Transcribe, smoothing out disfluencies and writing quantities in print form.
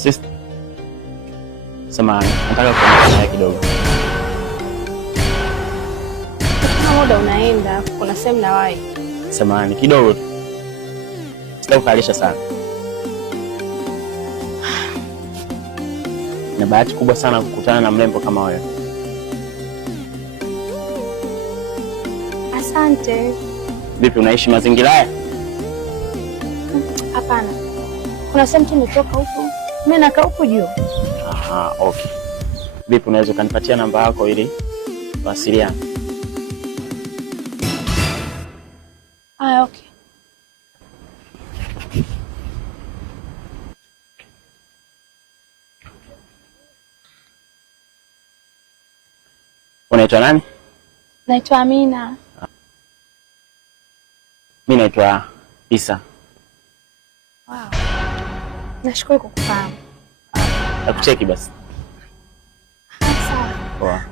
Sister. Samahani, nataka kuongea naye kidogo. Kama muda unaenda, kuna sehemu na wapi? Samahani kidogo tu. Sitakukalisha sana. Na bahati kubwa sana kukutana na mrembo kama wewe. Asante. Vipi, unaishi mazingira haya? Hapana. Kuna sehemu tu nimetoka huko. Mimi nakaa huko juu. Aha, okay. Vipi, unaweza kanipatia namba yako ili wasiliane? Okay. Unaitwa nani? Naitwa Amina. Mimi naitwa Isa. Wow. Nashukuru kukufahamu. Nakucheki basi. Sawa. Poa.